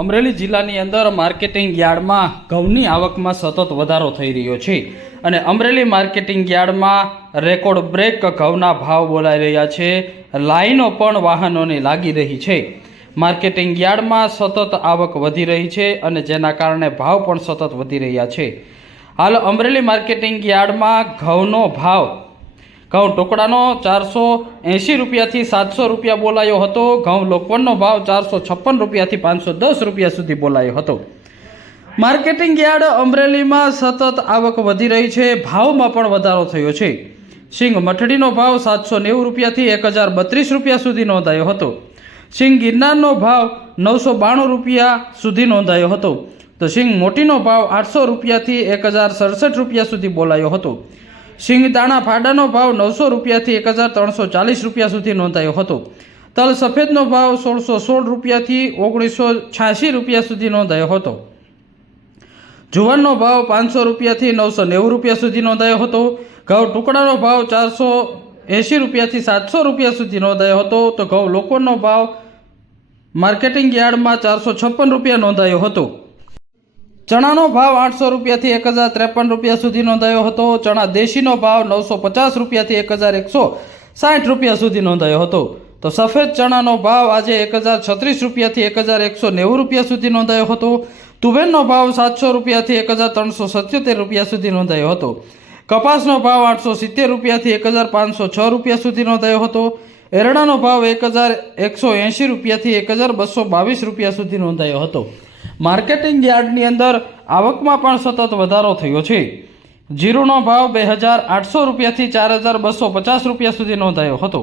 અમરેલી જિલ્લાની અંદર માર્કેટિંગ યાર્ડમાં ઘઉંની આવકમાં સતત વધારો થઈ રહ્યો છે અને અમરેલી માર્કેટિંગ યાર્ડમાં રેકોર્ડ બ્રેક ઘઉંના ભાવ બોલાઈ રહ્યા છે. લાઈનો પણ વાહનોની લાગી રહી છે. માર્કેટિંગ યાર્ડમાં સતત આવક વધી રહી છે અને જેના કારણે ભાવ પણ સતત વધી રહ્યા છે. હાલ અમરેલી માર્કેટિંગ યાર્ડમાં ઘઉંનો ભાવ ઘઉં ટુકડાનો 480 રૂપિયાથી 700 રૂપિયા બોલાયો હતો. ઘઉં લોકવનનો ભાવ 456 રૂપિયાથી 510 રૂપિયા સુધી બોલાયો હતો. માર્કેટિંગ યાર્ડ અમરેલીમાં સતત આવક વધી રહી છે. ભાવમાં પણ વધારો થયો છે. સિંગ મઠડીનો ભાવ 790 રૂપિયાથી 1032 રૂપિયા સુધી નોંધાયો હતો. સિંગ ગિરનારનો ભાવ 992 રૂપિયા સુધી નોંધાયો હતો. તો સિંગ મોટીનો ભાવ 800 રૂપિયાથી 1067 રૂપિયા સુધી બોલાયો હતો. સિંગ દાણા ફાડાનો ભાવ 900 રૂપિયાથી 1340 રૂપિયા સુધી નોંધાયો હતો. તલ સફેદનો ભાવ 1616 રૂપિયાથી 1986 રૂપિયા સુધી નોંધાયો હતો. જુવારનો ભાવ 500 રૂપિયાથી 990 રૂપિયા સુધી નોંધાયો હતો. ઘઉં ટુકડાનો ભાવ 480 રૂપિયાથી 700 રૂપિયા સુધી નોંધાયો હતો. તો ઘઉં લોકોનો ભાવ માર્કેટિંગ યાર્ડમાં 456 રૂપિયા નોંધાયો હતો. ચણાનો ભાવ 800 રૂપિયાથી 1053 રૂપિયા સુધી નોંધાયો હતો. ચણા દેશીનો ભાવ 950 રૂપિયાથી 1160 રૂપિયા સુધી નોંધાયો હતો. તો સફેદ ચણાનો ભાવ આજે 1036 રૂપિયાથી 1190 રૂપિયા સુધી નોંધાયો હતો. તુવેરનો ભાવ 700 રૂપિયાથી 1377 રૂપિયા સુધી નોંધાયો હતો. કપાસનો ભાવ 870 રૂપિયાથી 1506 રૂપિયા સુધી નોંધાયો હતો. એરડાનો ભાવ 1180 રૂપિયાથી 1222 રૂપિયા સુધી નોંધાયો હતો. માર્કેટિંગ યાર્ડની અંદર આવકમાં પણ સતત વધારો થયો છે. જીરુનો ભાવ 2800 રૂપિયાથી 4250 રૂપિયા સુધી નોંધાયો હતો.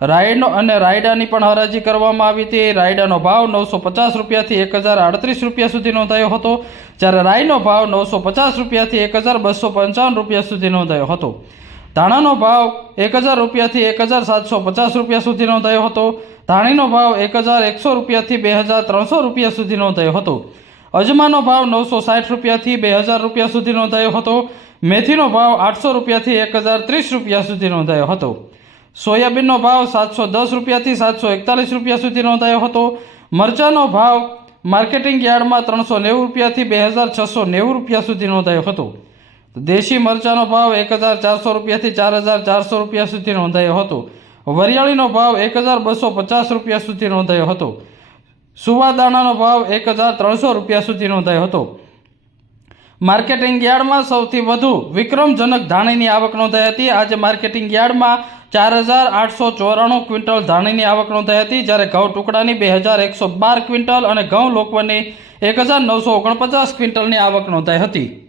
રાયડાની પણ હરાજી કરવામાં આવી હતી. રાયડાનો ભાવ 950 રૂપિયાથી 1038 રૂપિયા સુધી નોંધાયો હતો. જ્યારે રાઈનો ભાવ 950 રૂપિયાથી 1255 રૂપિયા સુધી નોંધાયો હતો. ધાણાનો ભાવ 1000 રૂપિયાથી 1750 રૂપિયા સુધી નોંધાયો હતો. ધાણીનો ભાવ 1100 રૂપિયાથી 2300 રૂપિયા સુધી નોંધાયો હતો. અજમાનો ભાવ 960 રૂપિયાથી 2000 રૂપિયા સુધી નોંધાયો હતો. મેથીનો ભાવ 800 રૂપિયાથી 1030 રૂપિયા સુધી નોંધાયો હતો. સોયાબીનનો ભાવ 710 રૂપિયાથી 741 રૂપિયા સુધી નોંધાયો હતો. મરચાંનો ભાવ માર્કેટિંગ યાર્ડમાં 390 રૂપિયાથી 2690 રૂપિયા સુધી નોંધાયો હતો. દેશી મરચાંનો ભાવ 1400 રૂપિયાથી 4400 રૂપિયા સુધી નોંધાયો હતો. વરિયાળીનો ભાવ 1250 રૂપિયા સુધી નોંધાયો હતો. સુવાદાણાનો ભાવ 1300 રૂપિયા સુધી નોંધાયો હતો. માર્કેટિંગ યાર્ડમાં સૌથી વધુ વિક્રમજનક ધાણીની આવક નોંધાઈ હતી. આજે માર્કેટિંગ યાર્ડમાં 4894 ક્વિન્ટલ ધાણીની આવક નોંધાઈ હતી. જ્યારે ઘઉં ટુકડાની 2112 ક્વિન્ટલ અને ઘઉં લોકવનની 1949 ક્વિન્ટલની આવક નોંધાઈ હતી.